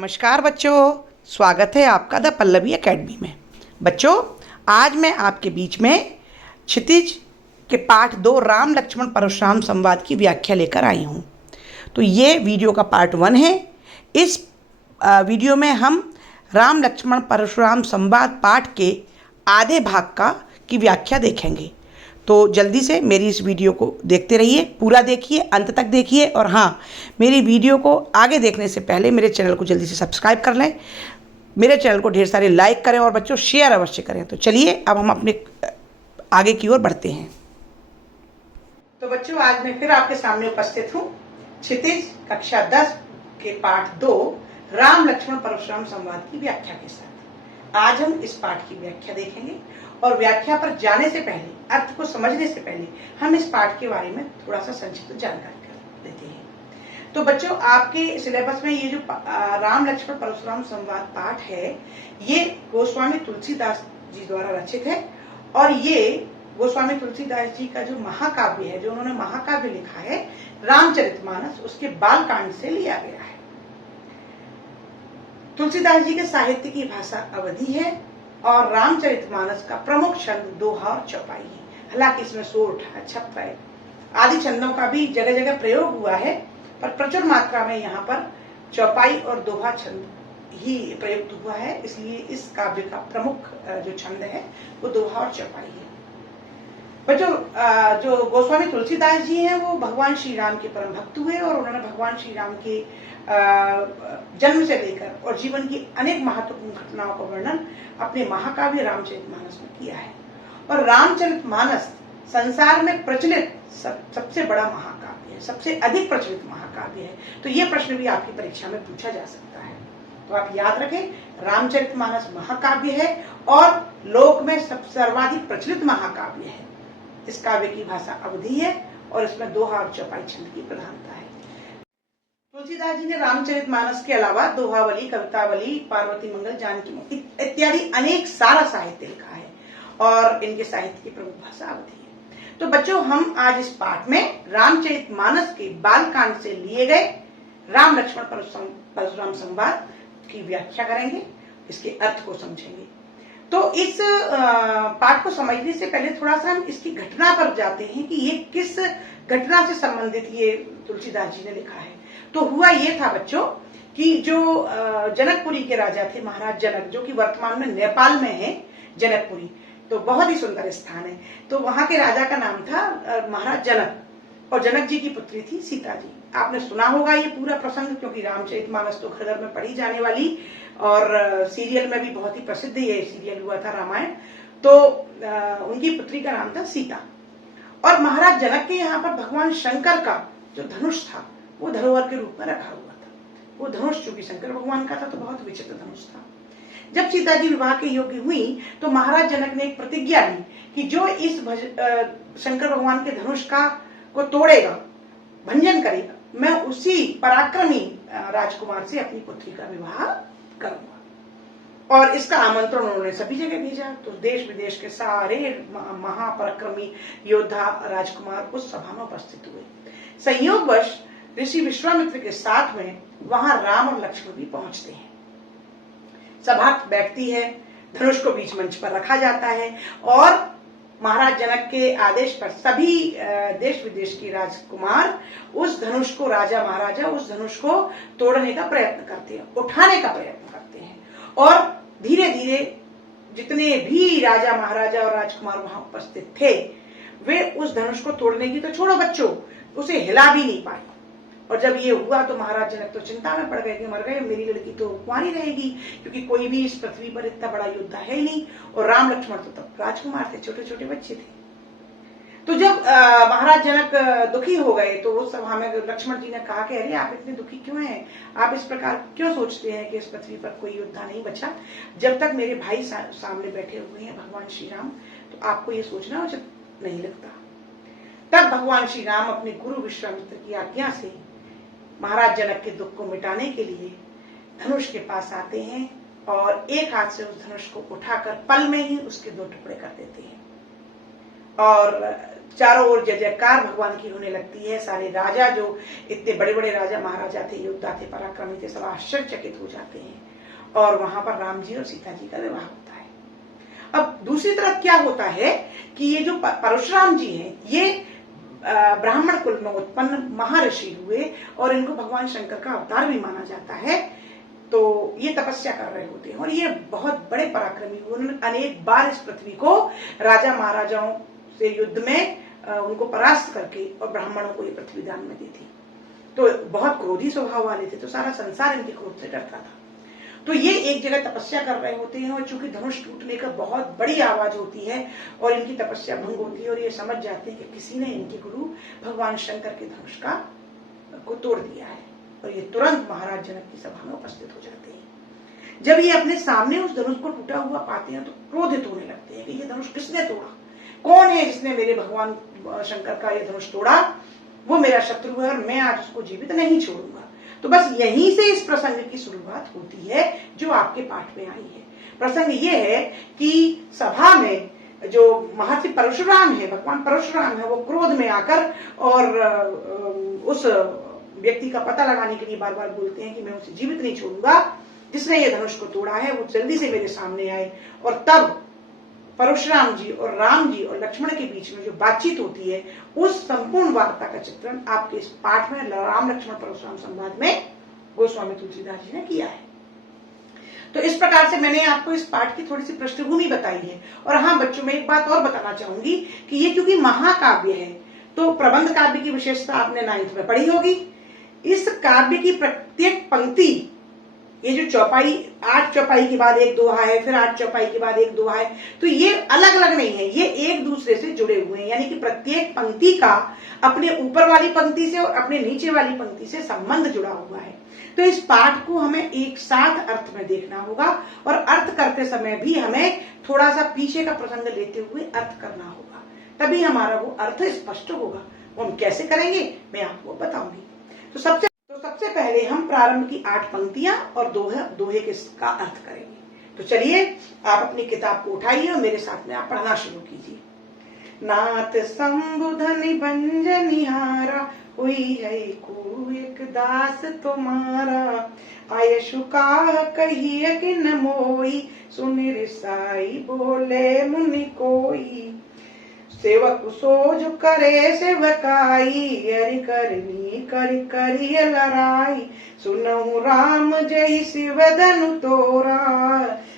नमस्कार बच्चों, स्वागत है आपका द पल्लवी एकेडमी में। बच्चों, आज मैं आपके बीच में क्षितिज के पाठ 2 राम लक्ष्मण परशुराम संवाद की व्याख्या लेकर आई हूँ। तो ये वीडियो का पार्ट 1 है। इस वीडियो में हम राम लक्ष्मण परशुराम संवाद पाठ के आधे भाग की व्याख्या देखेंगे। तो जल्दी से मेरी इस वीडियो को देखते रहिए, पूरा देखिए, अंत तक देखिए। और हाँ, मेरी वीडियो को आगे देखने से पहले मेरे चैनल को जल्दी से सब्सक्राइब कर लें, मेरे चैनल को ढेर सारे लाइक करें और बच्चों शेयर अवश्य करें। तो चलिए अब हम अपने आगे की ओर बढ़ते हैं। तो बच्चों, आज मैं फिर आपके सामने उपस्थित हूँ क्षितिज कक्षा 10 के पाठ 2 राम लक्ष्मण परशुराम संवाद की व्याख्या के साथ। आज हम इस पाठ की व्याख्या देखेंगे और व्याख्या पर जाने से पहले, अर्थ को समझने से पहले हम इस पाठ के बारे में थोड़ा सा संक्षिप्त जानकारी कर लेते हैं। तो बच्चों, आपके सिलेबस में ये जो राम लक्ष्मण परशुराम संवाद पाठ है, ये गोस्वामी तुलसीदास जी द्वारा रचित है। और ये गोस्वामी तुलसीदास जी का जो महाकाव्य है, जो उन्होंने महाकाव्य लिखा है रामचरितमानस, उसके बालकांड से लिया गया है। तुलसीदास जी के साहित्य की भाषा अवधी है और रामचरितमानस का प्रमुख छंद दोहा और चौपाई है। हालांकि इसमें सोठ, छप्पा आदि छंदों का भी जगह जगह प्रयोग हुआ है, पर प्रचुर मात्रा में यहाँ पर चौपाई और दोहा छंद ही प्रयुक्त हुआ है। इसलिए इस काव्य का प्रमुख जो छंद है वो दोहा और चौपाई है। बच्चों, जो गोस्वामी तुलसीदास जी हैं वो भगवान श्री राम के परम भक्त हुए और उन्होंने भगवान श्री राम के जन्म से लेकर और जीवन की अनेक महत्वपूर्ण घटनाओं का वर्णन अपने महाकाव्य रामचरितमानस में किया है। और रामचरितमानस संसार में प्रचलित सबसे बड़ा महाकाव्य है, सबसे अधिक प्रचलित महाकाव्य है। तो ये प्रश्न भी आपकी परीक्षा में पूछा जा सकता है। तो आप याद रखें, रामचरितमानस महाकाव्य है और लोक में सर्वाधिक प्रचलित महाकाव्य है। इस काव्य की भाषा अवधी है और इसमें दोहा और चौपाई छंद की प्रधानता है। तुलसीदास जी ने रामचरितमानस के अलावा दोहावली, कवितावली, पार्वती मंगल, जानकी मुक्ति इत्यादि अनेक सारा साहित्य लिखा है और इनके साहित्य की प्रमुख भाषा अवधी है। तो बच्चों, हम आज इस पाठ में रामचरितमानस के बालकांड से लिए गए राम लक्ष्मण परशुराम संवाद की व्याख्या करेंगे, इसके अर्थ को समझेंगे। तो इस पाठ को समझने से पहले थोड़ा सा हम इसकी घटना पर जाते हैं कि ये किस घटना से संबंधित ये तुलसीदास जी ने लिखा है। तो हुआ ये था बच्चों कि जो जनकपुरी के राजा थे, महाराज जनक, जो कि वर्तमान में नेपाल में है जनकपुरी, तो बहुत ही सुंदर स्थान है। तो वहां के राजा का नाम था महाराज जनक और जनक जी की पुत्री थी सीता जी। आपने सुना होगा ये पूरा प्रसंग, क्योंकि रामचरितमानस तो घर घर में पढ़ी जाने वाली और सीरियल में भी बहुत ही प्रसिद्ध ये सीरियल हुआ था रामायण। तो उनकी पुत्री का नाम था सीता। और महाराज जनक के यहाँ पर भगवान शंकर का जो धनुष था वो धरोहर के रूप में रखा हुआ था। वो धनुष चूंकि शंकर भगवान का था तो बहुत विचित्र धनुष था। जब सीता जी विवाह के योग्य हुई तो महाराज जनक ने एक प्रतिज्ञा ली कि जो इस शंकर भगवान के धनुष को तोड़ेगा, भंजन करेगा, मैं उसी पराक्रमी राजकुमार से अपनी पुत्री का विवाह करूंगा। और इसका आमंत्रण उन्होंने सभी जगह भेजा। तो देश विदेश के सारे महापराक्रमी योद्धा राजकुमार उस सभा में उपस्थित हुए। संयोगवश ऋषि विश्वामित्र के साथ में वहां राम और लक्ष्मण भी पहुंचते हैं। सभा बैठती है, धनुष को बीच मंच पर रखा जाता है और महाराज जनक के आदेश पर सभी देश विदेश के राजकुमार उस धनुष को, राजा महाराजा उस धनुष को तोड़ने का प्रयत्न करते हैं, उठाने का प्रयत्न करते हैं। और धीरे धीरे जितने भी राजा महाराजा और राजकुमार वहां उपस्थित थे वे उस धनुष को तोड़ने की तो छोड़ो बच्चों, उसे हिला भी नहीं पाए। और जब ये हुआ तो महाराज जनक तो चिंता में पड़ गए कि मर गए, मेरी लड़की तो कुंवारी रहेगी, क्योंकि कोई भी इस पृथ्वी पर इतना बड़ा योद्धा है ही नहीं। और राम लक्ष्मण तो तब राजकुमार थे, छोटे छोटे बच्चे थे। तो जब महाराज जनक दुखी हो गए तो उस सभा में लक्ष्मण जी ने कहा कि अरे आप इतने दुखी क्यों हैं, आप इस प्रकार क्यों सोचते हैं कि इस पृथ्वी पर कोई योद्धा नहीं बचा, जब तक मेरे भाई सामने बैठे हुए हैं भगवान श्री राम, तो आपको ये सोचना उचित नहीं लगता। तब भगवान श्री राम अपने गुरु विश्वामित्र की आज्ञा से महाराज जनक के दुख को मिटाने के लिए धनुष के पास आते हैं और एक हाथ से उस धनुष को उठाकर पल में ही उसके 2 टुकड़े कर देते हैं। और चारों ओर जय जयकार भगवान की होने लगती है। सारे राजा जो इतने बड़े बड़े राजा महाराजा थे, योद्धा थे, पराक्रमी थे, सब आश्चर्यचकित हो जाते हैं और वहां पर राम जी और सीता जी का विवाह होता है। अब दूसरी तरफ क्या होता है कि ये जो परशुराम जी हैं, ये ब्राह्मण कुल में उत्पन्न महर्षि हुए और इनको भगवान शंकर का अवतार भी माना जाता है। तो ये तपस्या कर रहे होते हैं और ये बहुत बड़े पराक्रमी हुए। उन्होंने अनेक बार इस पृथ्वी को राजा महाराजाओं से युद्ध में उनको परास्त करके और ब्राह्मणों को ये पृथ्वी दान में दी थी। तो बहुत क्रोधी स्वभाव वाले थे, तो सारा संसार इनके क्रोध से डरता था। तो ये एक जगह तपस्या कर रहे होते हैं और चूंकि धनुष टूटने का बहुत बड़ी आवाज होती है और इनकी तपस्या भंग होती है और ये समझ जाते हैं कि किसी ने इनके गुरु भगवान शंकर के धनुष को तोड़ दिया है और ये तुरंत महाराज जनक की सभा में उपस्थित हो जाते हैं। जब ये अपने सामने उस धनुष को टूटा हुआ पाते हैं तो क्रोधित होने लगते हैं कि ये धनुष किसने तोड़ा, कौन है जिसने मेरे भगवान शंकर का ये धनुष तोड़ा, वो मेरा शत्रु है और मैं आज उसको जीवित नहीं छोड़ूंगा। तो बस यहीं से इस प्रसंग की शुरुआत होती है जो आपके पाठ में आई है। प्रसंग ये है कि सभा में जो महर्षि परशुराम है, भगवान परशुराम है, वो क्रोध में आकर और उस व्यक्ति का पता लगाने के लिए बार बार बोलते हैं कि मैं उसे जीवित नहीं छोड़ूंगा, जिसने ये धनुष को तोड़ा है वो जल्दी से मेरे सामने आए। और तब परशुराम जी और राम जी और लक्ष्मण के बीच में जो बातचीत होती है, उस संपूर्ण वार्ता का चित्रण आपके इस पाठ में राम लक्ष्मण परशुराम संवाद में गोस्वामी तुलसीदास जी ने किया है। तो इस प्रकार से मैंने आपको इस पाठ की थोड़ी सी पृष्ठभूमि बताई है। और हाँ बच्चों, मैं एक बात और बताना चाहूंगी कि ये क्योंकि महाकाव्य है तो प्रबंध काव्य की विशेषता आपने 9th में पढ़ी होगी। इस काव्य की प्रत्येक पंक्ति, ये जो चौपाई 8 चौपाई के बाद एक दोहा है, फिर 8 चौपाई के बाद एक दोहा है, तो ये अलग अलग नहीं है, ये एक दूसरे से जुड़े हुए हैं। यानी कि प्रत्येक पंक्ति का अपने ऊपर वाली पंक्ति से और अपने नीचे वाली पंक्ति से संबंध जुड़ा हुआ है। तो इस पाठ को हमें एक साथ अर्थ में देखना होगा और अर्थ करते समय भी हमें थोड़ा सा पीछे का प्रसंग लेते हुए अर्थ करना होगा, तभी हमारा वो अर्थ स्पष्ट होगा। वो हम कैसे करेंगे मैं आपको बताऊंगी। तो सबसे पहले हम प्रारंभ की 8 पंक्तियां और दोहे का अर्थ करेंगे। तो चलिए आप अपनी किताब को उठाइए और मेरे साथ में आप पढ़ना शुरू कीजिए। नाथ संबुधनि भंजनिहारा, हुई है को एक दास तुम्हारा। आयशु काह कहिए कि न मोई, सुनि रिसाई बोले मुनि कोई। सेवक सोज करे सेवकाई, हरि करनी करि करिय लड़ाई। सुनहु राम जय शिव धनु तोरा,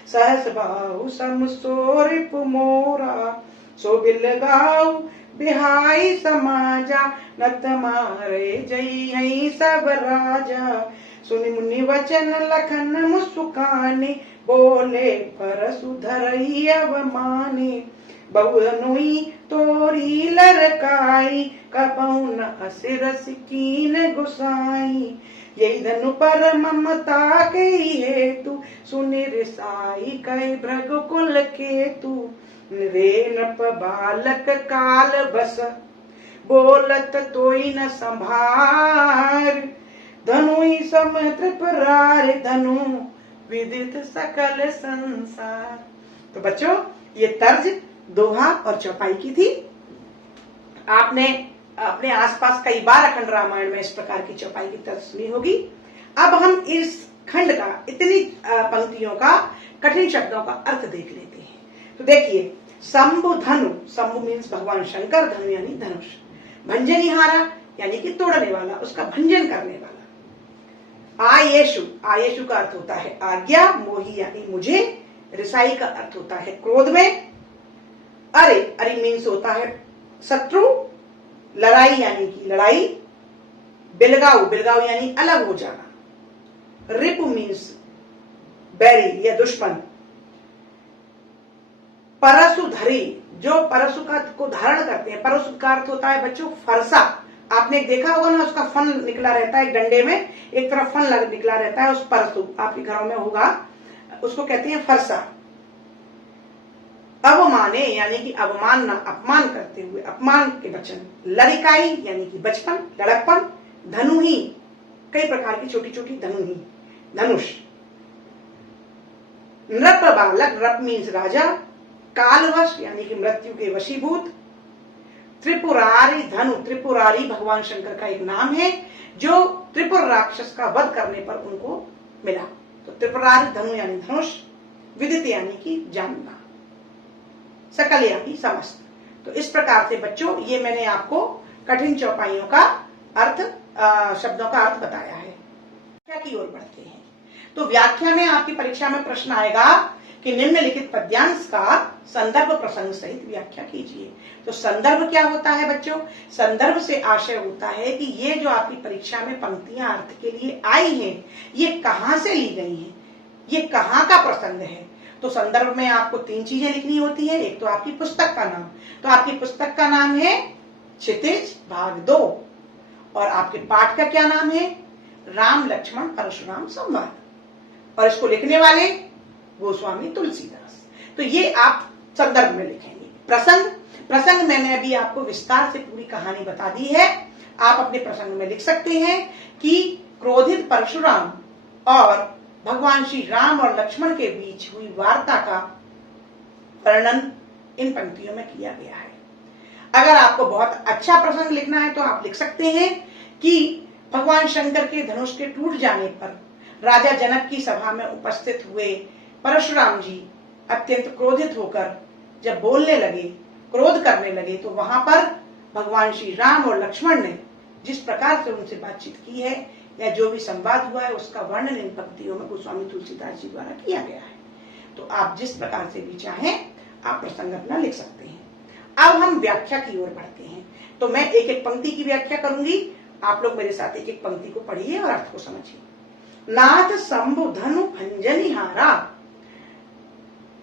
सहस बाहु सम सो रिपु मोरा। सो बिल गाऊ बिहाई समाजा, नत मारे जय हई सब राजा। सुनि मुनि वचन लखन मुस्काने, बोले परसु धरई अवमाने। बहुनुई तोरी लरकाई, कपहु न असिरस कीन गुसाई। यही धनु पर ममता के हेतु, सुनि रिसाई कहे भृगुकुल केतु। रे नप बालक काल बस, बोलत तोई न संभार। धनुई सम त्रिपुरार, धनु विदित सकल संसार। तो बच्चों, ये तर्ज दोहा और चौपाई की थी। आपने अपने आसपास कई बार अखंड रामायण में इस प्रकार की चौपाई की तर्ज सुनी होगी। अब हम इस खंड का, इतनी पंक्तियों का, कठिन शब्दों का अर्थ देख लेते हैं। तो देखिए, शंभु धनु, शंभु मीन्स भगवान शंकर, धनु यानी धनुष। भंजनिहारा यानी कि तोड़ने वाला, उसका भंजन करने वाला। आयेशु, आयेशु का अर्थ होता है आज्ञा, मोही यानी मुझे, रिसाई का अर्थ होता है क्रोध में। अरे, अरे मीन्स होता है शत्रु, लड़ाई यानी कि लड़ाई। बिलगाऊ, बिलगाऊ यानी अलग हो जाना। रिपु मीन्स बैरी या दुश्मन। परसु धरी, जो परसु का को धारण करते हैं। परसु का अर्थ होता है बच्चों फरसा। आपने देखा होगा ना, उसका फन निकला रहता है, एक डंडे में एक तरफ फन निकला रहता है, उस परसु आपके घरों में होगा, उसको कहते हैं फरसा। अवमाने यानी कि अवमानना, अपमान करते हुए, अपमान के वचन। लड़िकाई यानी कि बचपन, लड़कपन। धनुही, कई प्रकार की छोटी छोटी धनुही, धनुष। नृप बालक, नृप मीन्स राजा। कालवश यानी कि मृत्यु के वशीभूत। त्रिपुरारी धनु, त्रिपुरारी भगवान शंकर का एक नाम है जो त्रिपुर राक्षस का वध करने पर उनको मिला। तो त्रिपुरारी धनु यानी धनुष, विदित यानी कि जानना, सकल यानी समस्त। तो इस प्रकार से बच्चों ये मैंने आपको कठिन चौपाइयों का अर्थ, शब्दों का अर्थ बताया है। व्याख्या की ओर बढ़ते हैं। तो व्याख्या में आपकी परीक्षा में प्रश्न आएगा कि निम्नलिखित पद्यांश का संदर्भ प्रसंग सहित व्याख्या कीजिए। तो संदर्भ क्या होता है बच्चों? संदर्भ से आशय होता है कि ये जो आपकी परीक्षा में पंक्तियां अर्थ के लिए आई हैं, ये कहाँ से ली गई हैं, ये कहाँ का प्रसंग है। तो संदर्भ में आपको 3 चीजें लिखनी होती है। एक तो आपकी पुस्तक का नाम, तो आपकी पुस्तक का नाम है क्षितिज भाग 2, और आपके पाठ का क्या नाम है? राम लक्ष्मण परशुराम संवाद, और इसको लिखने वाले गोस्वामी तुलसीदास। तो ये आप संदर्भ में लिखेंगे। प्रसंग मैंने अभी आपको विस्तार से पूरी कहानी बता दी है। आप अपने प्रसंग में लिख सकते हैं कि क्रोधित परशुराम और भगवान श्री राम और लक्ष्मण के बीच हुई वार्ता का वर्णन इन पंक्तियों में किया गया है। अगर आपको बहुत अच्छा प्रसंग लिखना है तो आप लिख सकते हैं कि भगवान शंकर के धनुष के टूट जाने पर राजा जनक की सभा में उपस्थित हुए परशुराम जी अत्यंत क्रोधित होकर जब बोलने लगे, क्रोध करने लगे, तो वहां पर भगवान श्री राम और लक्ष्मण ने जिस प्रकार से उनसे बातचीत की है या जो भी संवाद हुआ है उसका वर्णन इन पंक्तियों में गोस्वामी तुलसीदास जी द्वारा किया गया है। तो आप जिस प्रकार से भी चाहें आप प्रसंग अपना लिख सकते हैं। अब हम व्याख्या की ओर बढ़ते हैं। तो मैं एक एक पंक्ति की व्याख्या करूंगी, आप लोग मेरे साथ एक एक पंक्ति को पढ़िए और अर्थ को समझिए। नाथ शंभु धनु भंजनिहारा।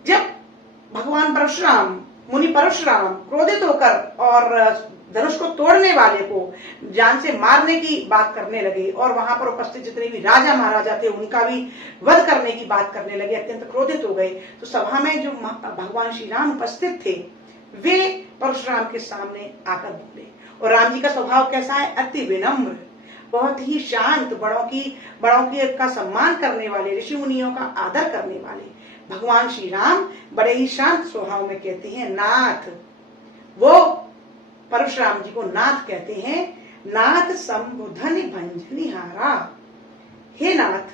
जब भगवान परशुराम, मुनि परशुराम क्रोधित होकर और धनुष को तोड़ने वाले को जान से मारने की बात करने लगे और वहां पर उपस्थित जितने भी राजा महाराजा थे उनका भी वध करने की बात करने लगे, अत्यंत क्रोधित हो गए, तो सभा में जो भगवान श्री राम उपस्थित थे वे परशुराम के सामने आकर बोले। और राम जी का स्वभाव कैसा है? अति विनम्र, बहुत ही शांत, बड़ों की का सम्मान करने वाले, ऋषि मुनियों का आदर करने वाले भगवान श्री राम बड़े ही शांत स्वभाव में कहते हैं नाथ। वो परशुराम जी को नाथ कहते हैं। नाथ संबुधन भंजनिहारा। हे नाथ,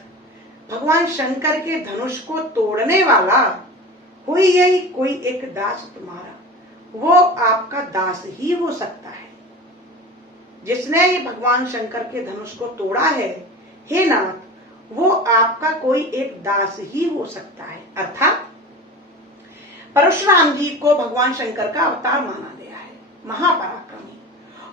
भगवान शंकर के धनुष को तोड़ने वाला कोई यही कोई एक दास तुम्हारा, वो आपका दास ही हो सकता है। जिसने ये भगवान शंकर के धनुष को तोड़ा है, हे नाथ, वो आपका कोई एक दास ही हो सकता है। अर्थात परशुराम जी को भगवान शंकर का अवतार माना गया है, महापराक्रमी।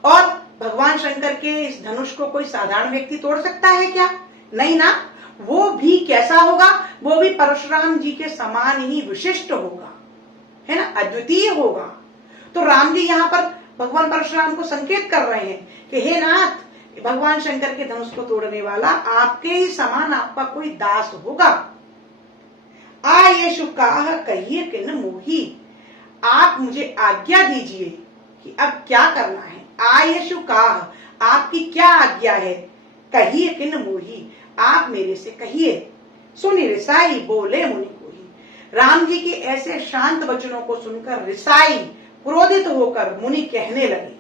और भगवान शंकर के इस धनुष को कोई साधारण व्यक्ति तोड़ सकता है क्या? नहीं ना। वो भी कैसा होगा? वो भी परशुराम जी के समान ही विशिष्ट होगा, है ना, अद्वितीय होगा। तो राम जी यहाँ पर भगवान परशुराम को संकेत कर रहे हैं कि हे नाथ, भगवान शंकर के धनुष को तोड़ने वाला आपके ही समान आपका कोई दास होगा। आयेशु काह कहिए किन मोही। आप मुझे आज्ञा दीजिए कि अब क्या करना है। आयेशु काह, आपकी क्या आज्ञा है। कहिए किन मोही, आप मेरे से कहिए। सुनी रिसाई बोले मुनि कोही। राम जी के ऐसे शांत वचनों को सुनकर रिसाई क्रोधित होकर मुनि कहने लगे।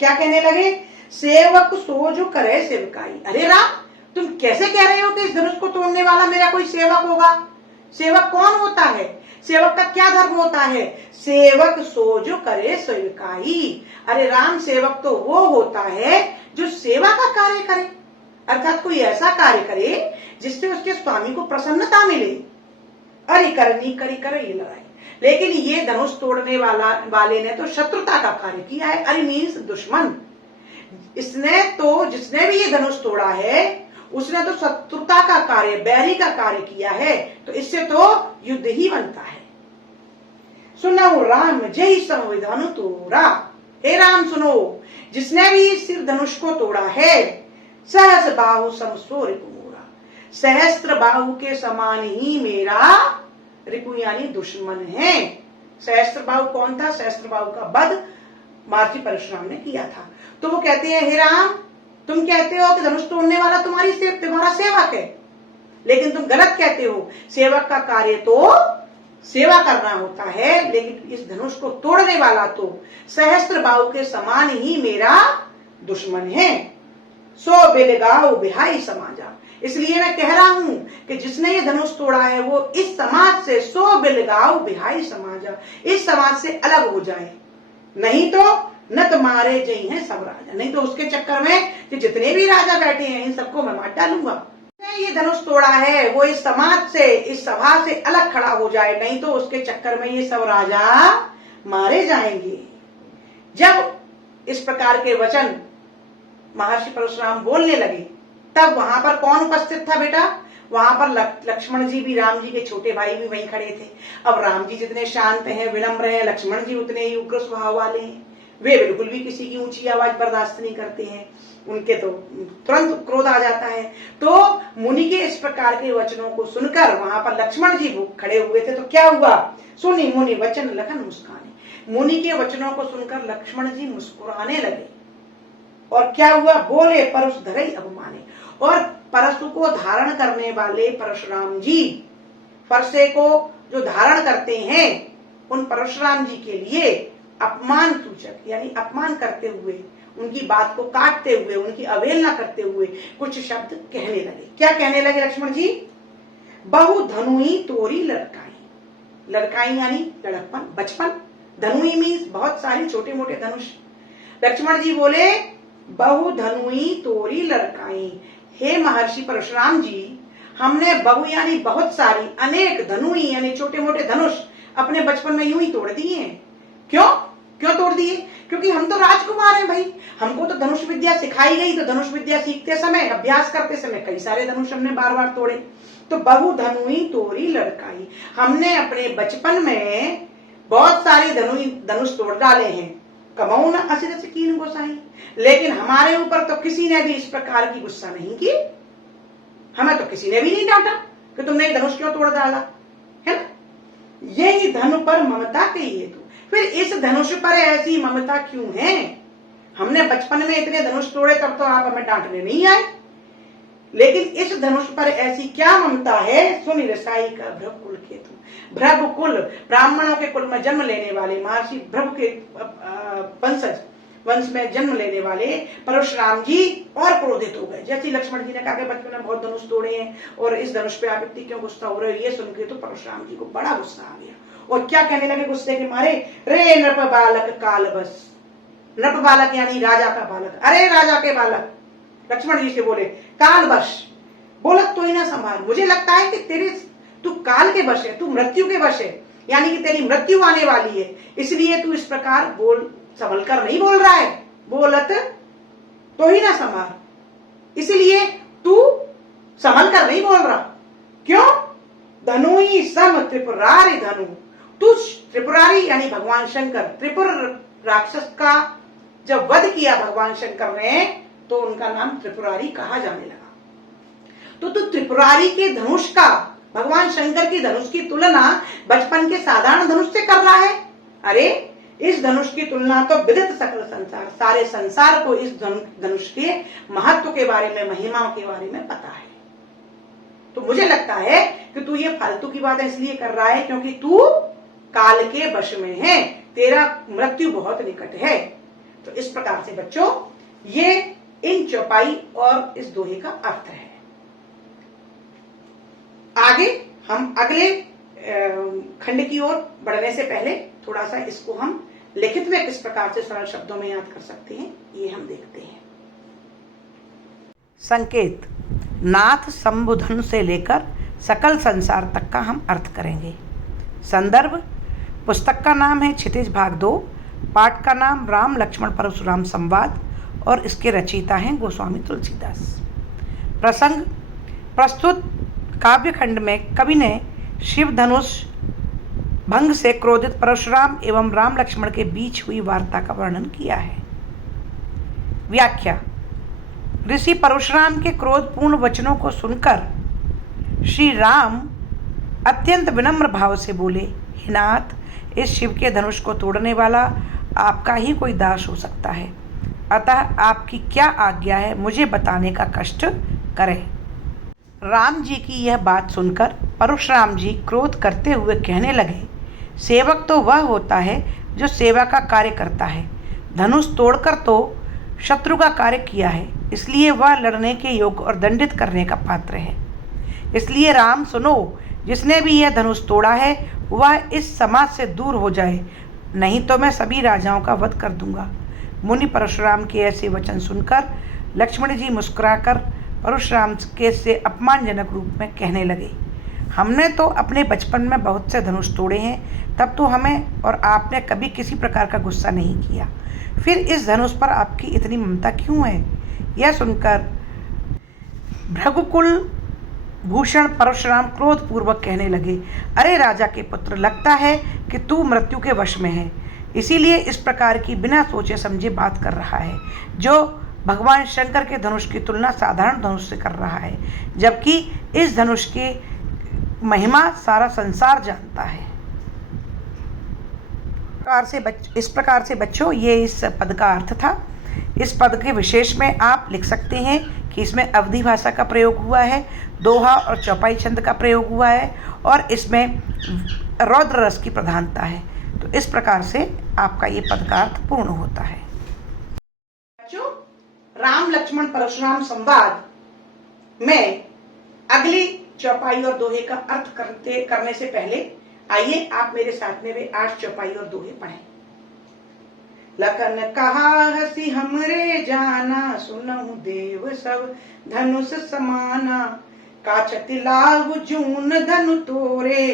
क्या कहने लगे? सेवक सो जो करे सेवकाई। अरे राम, तुम कैसे कह रहे हो कि इस धनुष को तोड़ने वाला मेरा कोई सेवक होगा? सेवक कौन होता है? सेवक का क्या धर्म होता है? सेवक सो जो करे सेवकाई। अरे राम, सेवक तो वो होता है जो सेवा का कार्य करे, अर्थात कोई ऐसा कार्य करे जिससे उसके स्वामी को प्रसन्नता मिले। अरे करनी करी करे ये लड़ाई, लेकिन ये धनुष तोड़ने वाले ने तो शत्रुता का कार्य किया है। अरे मीन्स दुश्मन। जिसने भी ये धनुष तोड़ा है उसने तो शत्रुता का कार्य, बैरी का कार्य किया है। तो इससे तो युद्ध ही बनता है। सुनो राम जय संविधान तोड़ा। हे राम सुनो, जिसने भी इस धनुष को तोड़ा है, सहस बाहु समसो रिपुमोरा, सहस्त्र बाहु के समान ही मेरा रिपु यानी दुश्मन है। सहस्त्र बाहु कौन था? सहस्त्र बाहु का वध महर्षि परशुराम ने किया था। तो वो कहते हैं हे राम, तुम कहते हो कि धनुष तोड़ने वाला तुम्हारा सेवक है, लेकिन तुम गलत कहते हो। सेवक का कार्य तो सेवा करना होता है, लेकिन इस धनुष को तोड़ने वाला तो सहस्त्र बाहु के समान ही मेरा दुश्मन है। सो बिलगाओ बिहाई समाजा, इसलिए मैं कह रहा हूं कि जिसने ये धनुष तोड़ा है वो इस समाज से, सो बिलगाओ बिहाई समाजा, इस समाज से अलग हो जाए, नहीं तो न तो मारे जई हैं सब राजा, नहीं तो उसके चक्कर में कि जितने भी राजा बैठे हैं इन सबको मैं मार डालूंगा। ये धनुष तोड़ा है वो इस समाज से, इस सभा से अलग खड़ा हो जाए, नहीं तो उसके चक्कर में ये सब राजा मारे जाएंगे। जब इस प्रकार के वचन महर्षि परशुराम बोलने लगे तब वहां पर कौन उपस्थित था बेटा? वहां पर लक्ष्मण जी भी, राम जी के छोटे भाई भी वहीं खड़े थे। अब राम जी जितने शांत हैं, विनम्र हैं, लक्ष्मण जी उतने ही उग्र स्वभाव वाले हैं। वे बिल्कुल भी किसी की ऊंची आवाज बर्दाश्त नहीं करते हैं, उनके तो तुरंत क्रोध आ जाता है। तो मुनि के इस प्रकार के वचनों को सुनकर वहां पर लक्ष्मण जी खड़े हुए थे, तो क्या हुआ? सुनी मुनि वचन लखन मुस्काने, मुनि के वचनों को सुनकर लक्ष्मण जी मुस्कुराने लगे। और क्या हुआ? बोले परशु धरई अभिमाने, और परशु को धारण करने वाले परशुराम जी, फरसे को जो धारण करते हैं उन परशुराम जी के लिए अपमान सूचक यानी अपमान करते हुए, उनकी बात को काटते हुए, उनकी अवहेलना करते हुए कुछ शब्द कहने लगे। क्या कहने लगे लक्ष्मण जी? बहु धनुई तोरी लड़काई, लड़काई यानी लड़कपन, बचपन, धनुई मीन्स बहुत सारी छोटे मोटे धनुष। लक्ष्मण जी बोले बहु धनुई तोरी लड़काई, हे महर्षि परशुराम जी, हमने बहु यानी बहुत सारी, अनेक धनुई यानी छोटे मोटे धनुष अपने बचपन में यूं ही तोड़ दिए हैं। क्यों क्यों तोड़ दिए? क्योंकि हम तो राजकुमार हैं भाई, हमको तो धनुष विद्या सिखाई गई, तो धनुष विद्या सीखते समय, अभ्यास करते समय कई सारे धनुष हमने बार बार तोड़े। तो बहु धनुई तोरी लड़काई, हमने अपने बचपन में बहुत सारे धनुष तोड़ डाले हैं। कमाऊ न असिर से कीन गोसाई, लेकिन हमारे ऊपर तो किसी ने भी इस प्रकार की गुस्सा नहीं की, हमें तो किसी ने भी नहीं डांटा कि तुमने धनुष क्यों तोड़ डाला, है ना? यही धनु पर ममता के हेतु, फिर इस धनुष पर ऐसी ममता क्यों है? हमने बचपन में इतने धनुष तोड़े तब तो आप हमें डांटने नहीं आए, लेकिन इस धनुष पर ऐसी क्या ममता है? सुनि रसाई का भृगुकुल केतु, भृगुकुल ब्राह्मणों के कुल में जन्म लेने वाले, महर्षि भृगु के वंश में जन्म लेने वाले परशुराम जी और क्रोधित हो गए। जैसे लक्ष्मण जी ने कहा कि बचपन में बहुत धनुष तोड़े हैं और इस धनुष पे आप इतनी क्यों गुस्सा हो रहे हो, ये सुनकर तो परशुराम जी को बड़ा गुस्सा आ गया और क्या कहने लगे गुस्से के मारे? रे नृप बालक काल बस, नृप बालक यानी राजा का बालक, अरे राजा के बालक, लक्ष्मण जी से बोले काल बश, बोलत तो ही ना संभाल, मुझे लगता है कि तू काल के वश है, तू मृत्यु के वश है, यानी कि तेरी मृत्यु आने वाली है, इसलिए तू इस प्रकार बोल संभल कर नहीं बोल रहा है, बोलत तो ही ना संभाल, इसलिए तू संभल कर नहीं बोल रहा। क्यों? धनुई सम त्रिपुरारी धनु, तू त्रिपुरारी यानी भगवान शंकर, त्रिपुर राक्षस का जब वध किया भगवान शंकर ने तो उनका नाम त्रिपुरारी कहा जाने लगा। तो तू त्रिपुरारी के धनुष का, भगवान शंकर की धनुष की तुलना बचपन के साधारण धनुष से कर रहा है। अरे इस धनुष की तुलना तो विदित सकल संसार, सारे संसार को इस धनुष के महत्व के बारे में, महिमाओं के बारे में पता है। तो मुझे लगता है कि तू ये फालतू की बात इसलिए कर रहा है क्योंकि तू काल के वश में है, तेरा मृत्यु बहुत निकट है। तो इस प्रकार से बच्चों ये इन चौपाई और इस दोहे का अर्थ है। आगे हम अगले खंड की ओर बढ़ने से पहले थोड़ा सा इसको हम लिखित में किस प्रकार से सरल शब्दों में याद कर सकते हैं ये हम देखते हैं। संकेत, नाथ संबोधन से लेकर सकल संसार तक का हम अर्थ करेंगे। संदर्भ, पुस्तक का नाम है क्षितिज भाग 2, पाठ का नाम राम लक्ष्मण परशुराम संवाद और इसके रचयिता हैं गोस्वामी तुलसीदास। प्रसंग, प्रस्तुत काव्यखंड में कवि ने शिव धनुष भंग से क्रोधित परशुराम एवं राम लक्ष्मण के बीच हुई वार्ता का वर्णन किया है। व्याख्या, ऋषि परशुराम के क्रोधपूर्ण वचनों को सुनकर श्री राम अत्यंत विनम्र भाव से बोले, हे नाथ, इस शिव के धनुष को तोड़ने वाला आपका ही कोई दास हो सकता है, अतः आपकी क्या आज्ञा है, मुझे बताने का कष्ट करें। राम जी की यह बात सुनकर परशुराम जी क्रोध करते हुए कहने लगे, सेवक तो वह होता है जो सेवा का कार्य करता है। धनुष तोड़कर तो शत्रु का कार्य किया है, इसलिए वह लड़ने के योग्य और दंडित करने का पात्र है। इसलिए राम सुनो, जिसने भी यह धनुष तोड़ा है वह इस समाज से दूर हो जाए, नहीं तो मैं सभी राजाओं का वध कर दूंगा। मुनि परशुराम के ऐसे वचन सुनकर लक्ष्मण जी मुस्कुराकर परशुराम के से अपमानजनक रूप में कहने लगे, हमने तो अपने बचपन में बहुत से धनुष तोड़े हैं, तब तो हमें और आपने कभी किसी प्रकार का गुस्सा नहीं किया, फिर इस धनुष पर आपकी इतनी ममता क्यों है? यह सुनकर भृगुकुल भूषण परशुराम क्रोधपूर्वक कहने लगे, अरे राजा के पुत्र, लगता है कि तू मृत्यु के वश में है, इसीलिए इस प्रकार की बिना सोचे समझे बात कर रहा है, जो भगवान शंकर के धनुष की तुलना साधारण धनुष से कर रहा है, जबकि इस धनुष की महिमा सारा संसार जानता है। इस प्रकार से बच्चों, ये इस पद का अर्थ था। इस पद के विशेष में आप लिख सकते हैं कि इसमें अवधी भाषा का प्रयोग हुआ है, दोहा और चौपाई छंद का प्रयोग हुआ है, और इसमें रौद्र रस की प्रधानता है। तो इस प्रकार से आपका ये पद का अर्थ पूर्ण होता है। बच्चों, राम लक्ष्मण परशुराम संवाद में अगली चौपाई और दोहे का अर्थ करने से पहले आइए आप मेरे साथ में वे 8 चौपाई और दोहे पढ़ें। लखन कहा हसी हमरे जाना, सुनहु देव सब धनुष समाना, काचति लाहु जून धनु तोरे,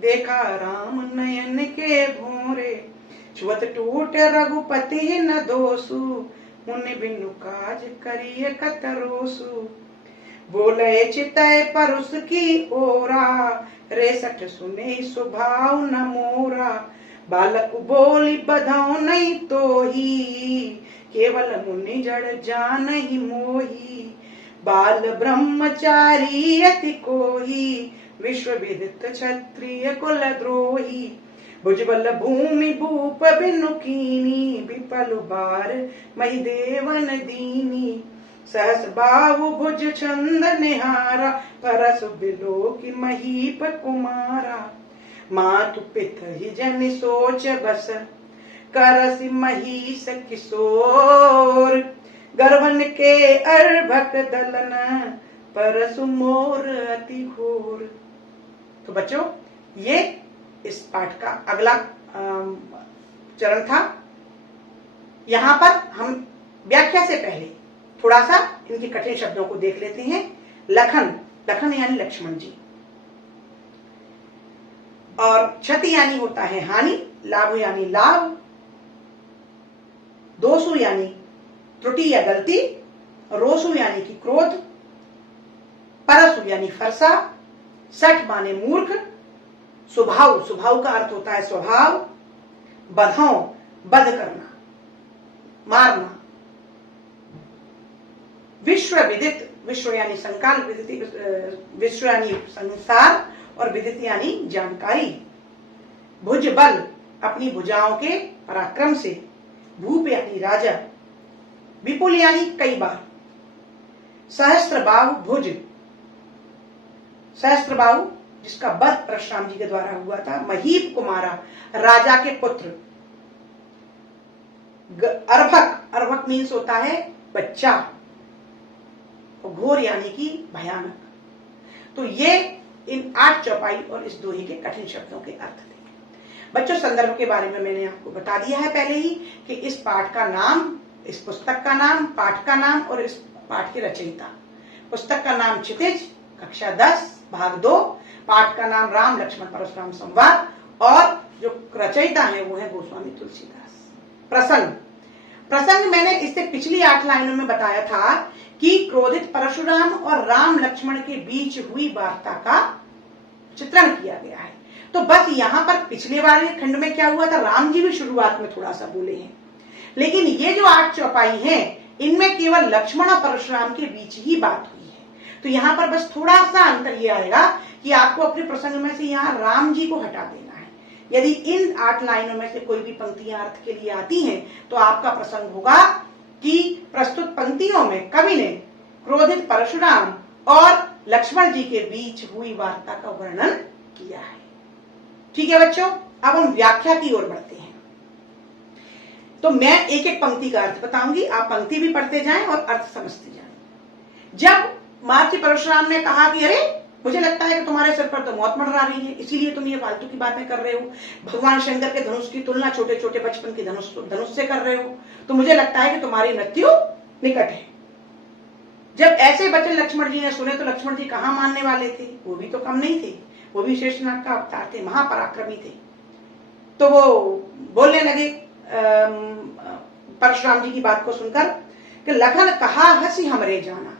देखा राम नयन के भोरे, छुअत टूट रघुपति न दोसु, मुनि बिनु काज करिय कतरोसु, बोले चितय परुष की ओरा, रेसठ सुने स्वभाव न मोरा, बालक बोली बधाओ नहीं तो ही, केवल मुनि जड़ जान ही मोही, बाल ब्रह्मचारी अति कोही, विश्व विदित क्षत्रिय कुल द्रोही, भुजबल भूमि भूप बिनु कीनी, विपल बार मही देवन दीनी, सहस बाहु भुज छंद निहारा, परस बिलो की महीप कुमारा, मातु पित ही जन सोच बस, करसि महिष किशोर, गर्वन के अर्भक दलन, परसु मोर अति घोर। तो बच्चों, ये इस पाठ का अगला चरण था। यहाँ पर हम व्याख्या से पहले थोड़ा सा इनके कठिन शब्दों को देख लेते हैं। लखन, लखन यानी लक्ष्मण जी, और क्षति यानी होता है हानि, लाभ यानी लाभ, दोषु यानी त्रुटि या गलती, रोसु यानी कि क्रोध, परसु यानी फरसा, सठ माने मूर्ख, स्वभाव, स्वभाव का अर्थ होता है स्वभाव, बधाओ बध करना, मारना, विश्व विदित, विश्व यानी संकाल, विश्व यानी संसार, और विदित यानी जानकारी, भुज बल अपनी भुजाओं के पराक्रम से, भूप यानी राजा, विपुल यानी कई बार, सहस्त्र बाहु भुज, सहस्त्र बाहु जिसका वध परशुराम जी के द्वारा हुआ था, महीप कुमारा राजा के पुत्र, अर्भक, अर्भक मीन्स होता है बच्चा, और घोर यानी कि भयानक। तो ये इन 8 चौपाई और इस दोहे के कठिन शब्दों के अर्थ थे। बच्चों, संदर्भ के बारे में मैंने आपको बता दिया है पहले ही कि इस पाठ का नाम, इस पुस्तक का नाम, पाठ का नाम और इस पाठ के रचयिता। पुस्तक का नाम क्षितिज, कक्षा 10 भाग 2, पाठ का नाम राम लक्ष्मण परशुराम संवाद, और जो रचयिता है वो है गोस्वामी तुलसीदास। प्रसंग, प्रसंग मैंने इससे पिछली 8 लाइनों में बताया था कि क्रोधित परशुराम और राम लक्ष्मण के बीच हुई वार्ता का चित्रण किया गया है। तो बस यहाँ पर पिछले वाले खंड में क्या हुआ था, राम जी भी शुरुआत में थोड़ा सा बोले हैं, लेकिन ये जो 8 चौपाई हैं इनमें केवल लक्ष्मण और परशुराम के बीच ही बात हुई है। तो यहाँ पर बस थोड़ा सा अंतर ये आएगा कि आपको अपने प्रसंग में से यहाँ राम जी को हटा देना है। यदि इन 8 लाइनों में से कोई भी पंक्तियां अर्थ के लिए आती हैं तो आपका प्रसंग होगा कि प्रस्तुत पंक्तियों में कवि ने क्रोधित परशुराम और लक्ष्मण जी के बीच हुई वार्ता का वर्णन किया है। ठीक है बच्चों, अब हम व्याख्या की ओर बढ़ते हैं। तो मैं एक एक पंक्ति का अर्थ बताऊंगी, आप पंक्ति भी पढ़ते जाएं और अर्थ समझते जाएं। जब महर्षि परशुराम ने कहा कि अरे मुझे लगता है कि तुम्हारे सिर पर तो मौत मंडरा रही है, इसीलिए तुम ये फालतू की बातें कर रहे हो, भगवान शंकर के धनुष की तुलना छोटे छोटे बचपन के धनुष से कर रहे हो, तो मुझे लगता है कि तुम्हारी मृत्यु निकट है। जब ऐसे वचन लक्ष्मण जी ने सुने तो लक्ष्मण जी कहां मानने वाले थे, वो भी तो कम नहीं थे, वो भी शेषनाग का अवतार थे, महापराक्रमी थे। तो वो बोलने लगे परशुराम जी की बात को सुनकर कि लखन कहा हंसी हमरे जाना।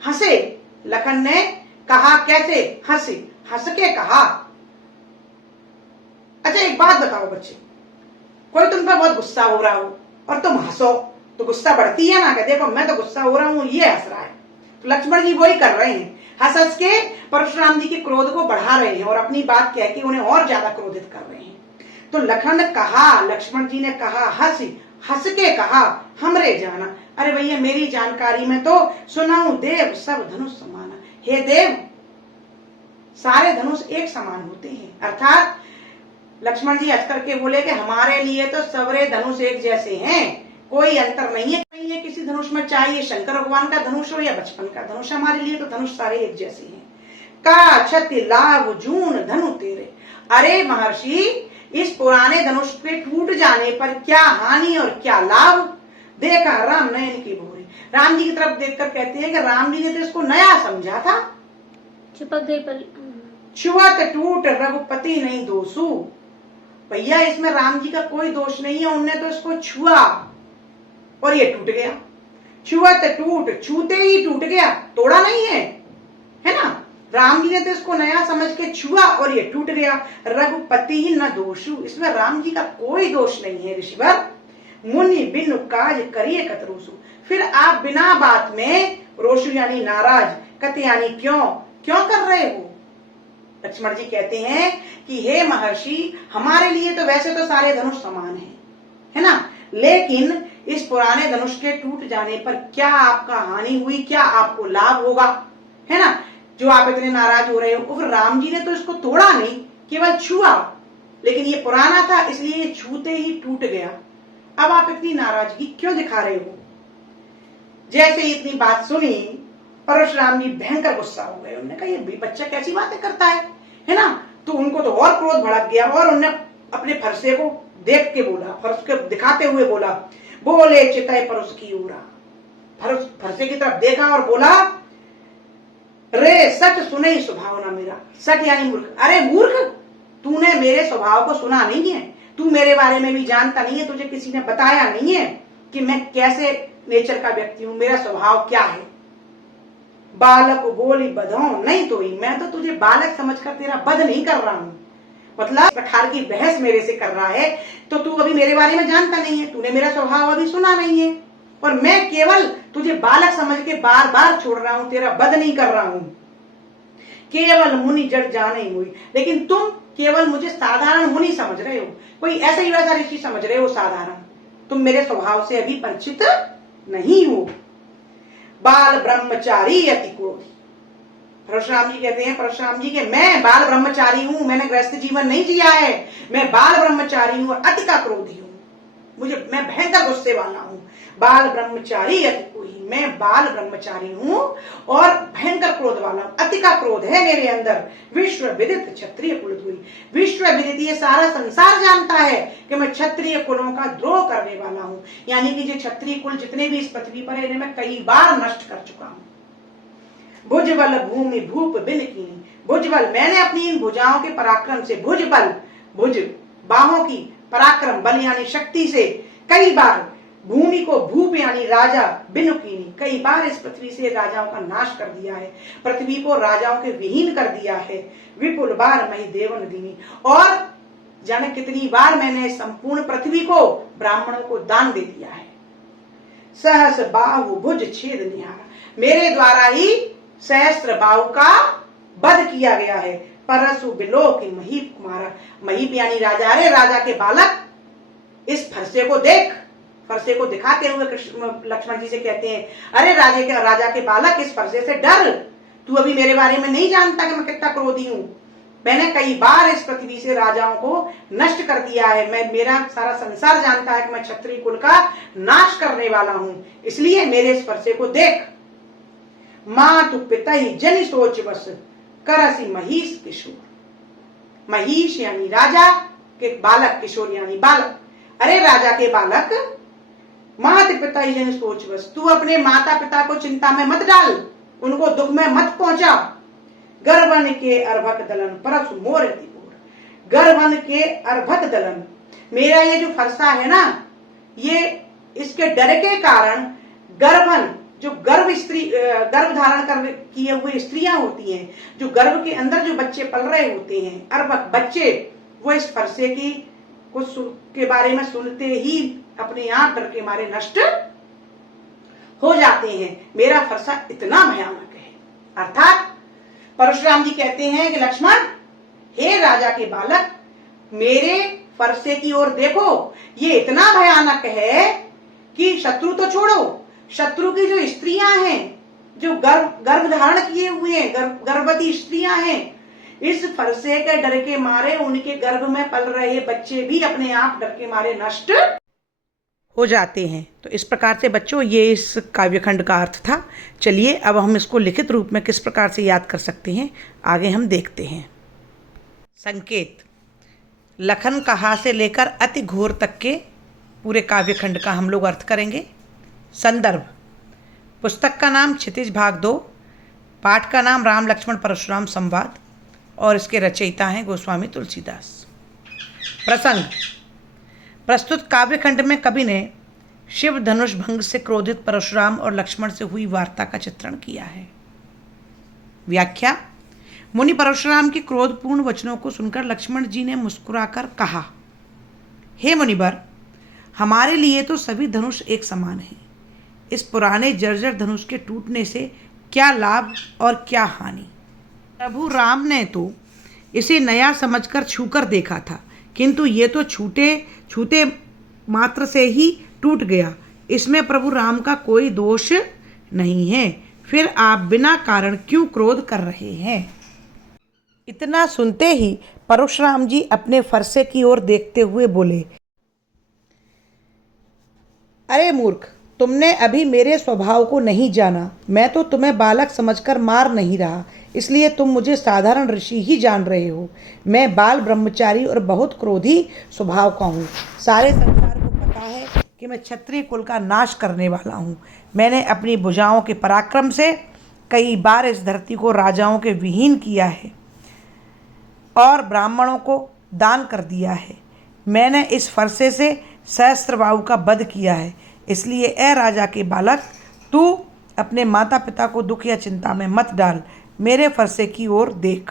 हंसे लखन ने कहा, कैसे हंसे, हंस के कहा। अच्छा एक बात बताओ बच्चे, कोई तुम पर बहुत गुस्सा हो रहा हो और तुम हंसो तो गुस्सा बढ़ती है ना, कि देखो मैं तो गुस्सा हो रहा हूं, ये हंस रहा है। तो लक्ष्मण जी वही कर रहे हैं, हंस हंस के परशुराम जी के क्रोध को बढ़ा रहे हैं और अपनी बात कह के उन्हें और ज्यादा क्रोधित कर रहे हैं। तो लखन ने कहा, लक्ष्मण जी ने कहा, हंस के कहा हमरे जाना। अरे भैया मेरी जानकारी में तो सुनाऊं देव सब धनुष समान। हे देव, सारे धनुष एक समान होते हैं। अर्थात लक्ष्मण जी हंस करके बोले कि हमारे लिए तो सबरे धनुष एक जैसे हैं, कोई अंतर नहीं है किसी धनुष में, चाहे शंकर भगवान का धनुष हो या बचपन का धनुष, हमारे लिए तो धनुष सारे एक जैसे हैं। का क्षति लाभ जून धनु तेरे। अरे महर्षि, इस पुराने धनुष के टूट जाने पर क्या हानि और क्या लाभ। देखा राम नयन की भोरे। राम जी की तरफ देखकर कहते हैं कि राम जी ने तो इसको नया समझा था। चिपक गई पर छुअत टूट रघुपति नहीं दोषु। भैया इसमें राम जी का कोई दोष नहीं है, उनने तो इसको छुआ और ये टूट गया। छुअत टूट, छूते ही टूट गया, तोड़ा नहीं है, है ना। राम जी ने तो इसको नया समझ के छुआ और ये टूट गया। रघुपति ही न दोषु, इसमें राम जी का कोई दोष नहीं है ऋषिवर। मुनि बिनु काज करिए कतरोसु। फिर आप बिना बात में रोषु यानी नाराज, कत यानी क्यों कर रहे हो। लक्ष्मण जी कहते हैं कि हे महर्षि, हमारे लिए तो वैसे तो सारे धनुष समान हैं, है ना, लेकिन इस पुराने धनुष के टूट जाने पर क्या आपका हानि हुई, क्या आपको लाभ होगा, है ना, जो आप इतने नाराज हो रहे हो। फिर राम जी ने तो इसको तोड़ा नहीं, केवल छुआ, लेकिन ये पुराना था इसलिए ये छूते ही टूट गया। अब आप इतनी नाराजगी क्यों दिखा रहे हो। जैसे इतनी बात सुनी परशुराम जी भयंकर गुस्सा हो गए। उन्होंने कहा ये बच्चा कैसी बातें करता है ना। तो उनको तो और क्रोध भड़क गया और उन्होंने अपने फरसे को देख के बोला, फरस को दिखाते हुए बोला, बोले चितय परस की ओरा। फरसे की तरफ देखा और बोला, रे सच सुने स्वभाव ना मेरा। सच यानी मूर्ख। अरे मूर्ख, तूने मेरे स्वभाव को सुना नहीं है, तू मेरे बारे में भी जानता नहीं है, तुझे किसी ने बताया नहीं है कि मैं कैसे नेचर का व्यक्ति हूं, मेरा स्वभाव क्या है। बालक बोली बधो नहीं तो ही, मैं तो तुझे बालक समझकर तेरा वध नहीं कर रहा हूं। मतलब प्रकार की बहस मेरे से कर रहा है, तो तू अभी मेरे बारे में जानता नहीं है, तूने मेरा स्वभाव अभी सुना नहीं है, और मैं केवल तुझे बालक समझ के बार बार छोड़ रहा हूं, तेरा वध नहीं कर रहा हूं। केवल मुनि जड़ जाने मुई, लेकिन तुम केवल मुझे साधारण मुनि समझ रहे हो, कोई ऐसा ही वैसा ऋषि समझ रहे हो साधारण, तुम मेरे स्वभाव से अभी परिचित नहीं हो। बाल ब्रह्मचारी अति क्रोधी। परशुराम जी कहते हैं, परशुराम जी के मैं बाल ब्रह्मचारी हूं, मैंने गृहस्थ जीवन नहीं जिया है, मैं बाल ब्रह्मचारी हूं और अति का क्रोधी हूं, मैं भयंकर गुस्से वाला हूं। बाल ब्रह्मचारी अति क्रोधी, मैं बाल ब्रह्मचारी हूं और भयंकर क्रोध वाला हूं, अति का क्रोध है मेरे अंदर। विश्व विदित क्षत्रिय कुलद्रोही। विश्व विदित, ये सारा संसार जानता है कि मैं क्षत्रिय कुलों का द्रोह करने वाला हूं, यानी कि जो क्षत्रिय कुल जितने भी इस पृथ्वी पर है, इन्हें मैं कई बार नष्ट कर चुका हूं। भुजबल भूमि भूप बिन कीनी। भुजबल, मैंने अपनी इन भुजाओं के पराक्रम से, भुजबल भुज बाहों की, पराक्रम बल यानी शक्ति से, कई बार भूमि को भूप यानी राजा, बिनु कीनी, कई बार इस पृथ्वी से राजाओं का नाश कर दिया है, पृथ्वी को राजाओं के विहीन कर दिया है। विपुल बार मही देवन दीनी, और जाने कितनी बार मैंने संपूर्ण पृथ्वी को ब्राह्मणों को दान दे दिया है। सहस बाहु भुज छेद निहारा, मेरे द्वारा ही सहस्त्र बाहु का वध किया गया है। परसु बिलो की महीप कुमारा, महीप यानी राजा। अरे राजा के बालक, इस फरसे को देख। फरसे को दिखाते हुए लक्ष्मण जी से कहते हैं, अरे राजा के बालक, इस फरसे से डर, तू अभी मेरे बारे में नहीं जानता कि मैं कितना क्रोधी हूं। मैंने कई बार इस पृथ्वी से राजाओं को नष्ट कर दिया है। मेरा सारा संसार जानता है कि मैं क्षत्रिय कुल का नाश करने वाला हूं। इसलिए मेरे इस फरसे को देख। मां तू पिता ही जन सोच बस करसी महिष किशोर। महिष यानी राजा के बालक, किशोर यानी बालक। अरे राजा के बालक, मात पिता ही जन सोच बस, तू अपने माता पिता को चिंता में मत डाल, उनको दुख में मत पहुंचा। गर्वन के अर्भक दलन परस मोर तिपोर। गर्वन के अर्भक दलन, मेरा ये जो फरसा है ना, ये इसके डर के कारण गर्भन, जो गर्भ धारण कर किए हुए स्त्रियां होती हैं, जो गर्भ के अंदर जो बच्चे पल रहे होते हैं, अर्भक बच्चे, वो इस फरसे की कुछ के बारे में सुनते ही अपने आप डर के मारे नष्ट हो जाते हैं। मेरा फरसा इतना भयानक है। अर्थात परशुराम जी कहते हैं कि लक्ष्मण, हे राजा के बालक, मेरे फरसे की ओर देखो, ये इतना भयानक है कि शत्रु तो छोड़ो, शत्रु की जो स्त्रियां हैं, जो गर्भ धारण किए हुए हैं, गर्भवती स्त्रियां हैं, इस फरसे के डर के मारे उनके गर्भ में पल रहे बच्चे भी अपने आप डर के मारे नष्ट हो जाते हैं। तो इस प्रकार से बच्चों, ये इस काव्यखंड का अर्थ था। चलिए अब हम इसको लिखित रूप में किस प्रकार से याद कर सकते हैं, आगे हम देखते हैं। संकेत: लखन कहा से लेकर अति घोर तक के पूरे काव्यखंड का हम लोग अर्थ करेंगे। संदर्भ: पुस्तक का नाम क्षितिज भाग 2, पाठ का नाम राम लक्ष्मण परशुराम संवाद, और इसके रचयिता हैं गोस्वामी तुलसीदास। प्रसंग: प्रस्तुत काव्यखंड में कवि ने शिव धनुष भंग से क्रोधित परशुराम और लक्ष्मण से हुई वार्ता का चित्रण किया है। व्याख्या: मुनि परशुराम के क्रोधपूर्ण वचनों को सुनकर लक्ष्मण जी ने मुस्कुराकर कहा, हे मुनिवर, हमारे लिए तो सभी धनुष एक समान हैं। इस पुराने जर्जर धनुष के टूटने से क्या लाभ और क्या हानि। प्रभु राम ने तो इसे नया समझकर छूकर देखा था, किंतु ये तो छूते मात्र से ही टूट गया। इसमें प्रभु राम का कोई दोष नहीं है। फिर आप बिना कारण क्यों क्रोध कर रहे हैं। इतना सुनते ही परशुराम जी अपने फरसे की ओर देखते हुए बोले, अरे मूर्ख, तुमने अभी मेरे स्वभाव को नहीं जाना। मैं तो तुम्हें बालक समझकर मार नहीं रहा, इसलिए तुम मुझे साधारण ऋषि ही जान रहे हो। मैं बाल ब्रह्मचारी और बहुत क्रोधी स्वभाव का हूँ। सारे संसार को पता है कि मैं क्षत्रिय कुल का नाश करने वाला हूँ। मैंने अपनी भुजाओं के पराक्रम से कई बार इस धरती को राजाओं के विहीन किया है और ब्राह्मणों को दान कर दिया है। मैंने इस फरसे से सहस्त्रबाहु का वध किया है। इसलिए ए राजा के बालक, तू अपने माता पिता को दुख या चिंता में मत डाल, मेरे फरसे की ओर देख।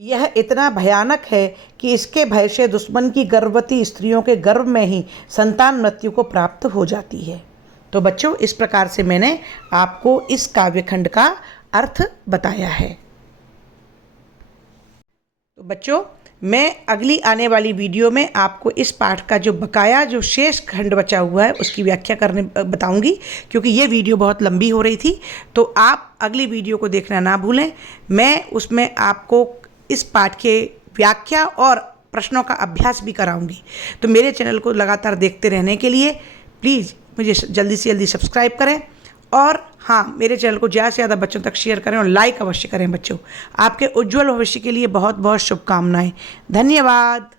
यह इतना भयानक है कि इसके भय से दुश्मन की गर्भवती स्त्रियों के गर्भ में ही संतान मृत्यु को प्राप्त हो जाती है। तो बच्चों, इस प्रकार से मैंने आपको इस काव्यखंड का अर्थ बताया है। तो बच्चों, मैं अगली आने वाली वीडियो में आपको इस पाठ का जो बकाया जो शेष खंड बचा हुआ है उसकी व्याख्या करने बताऊंगी, क्योंकि ये वीडियो बहुत लंबी हो रही थी। तो आप अगली वीडियो को देखना ना भूलें। मैं उसमें आपको इस पाठ के व्याख्या और प्रश्नों का अभ्यास भी कराऊंगी। तो मेरे चैनल को लगातार देखते रहने के लिए प्लीज़ मुझे जल्दी से जल्दी सब्सक्राइब करें, और हाँ, मेरे चैनल को ज़्यादा से ज़्यादा बच्चों तक शेयर करें और लाइक अवश्य करें। बच्चों, आपके उज्जवल भविष्य के लिए बहुत बहुत शुभकामनाएं। धन्यवाद।